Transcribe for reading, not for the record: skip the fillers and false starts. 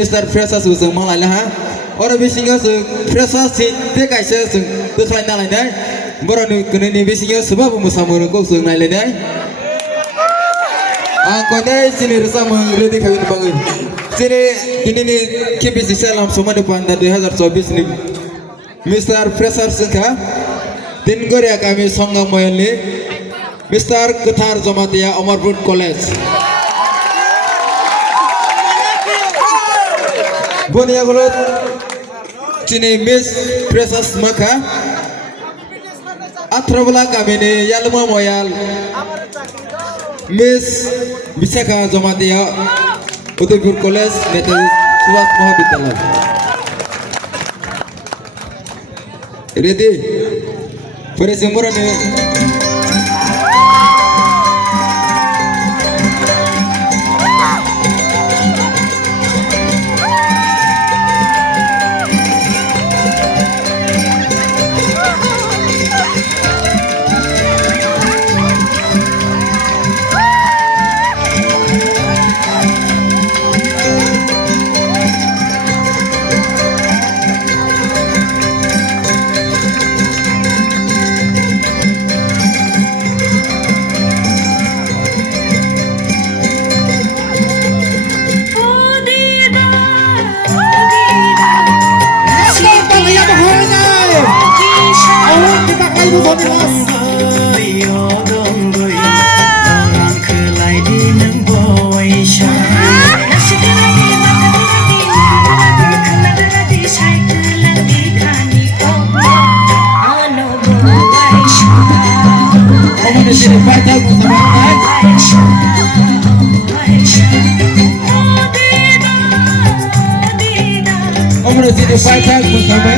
Mr. Fresher Jhsa mang lại là ha. Ở bên sinh sự Fresher thì thế cái sự từ khai nào lại đấy. Bữa nay cái này bên sinh sự bao mwsamwng có sự này lại đấy. Còn đây xin được sama ready kami bangun. Sini ini KBC Salam Soma depan 2024 ni. Mr. Fresher Jhsa tin Korea kami songgang moyali. Mr. Ketar Jamatia Hoda College. Bonia golot sini Miss Fresher Jhsa. Atrabla kami ni yalma moyal. Miss Bisaka Jamatia Hoda College Netaji Suwas Mahavidyalaya. Ready? Pada semua ni. Om Rosidi Faithak bersama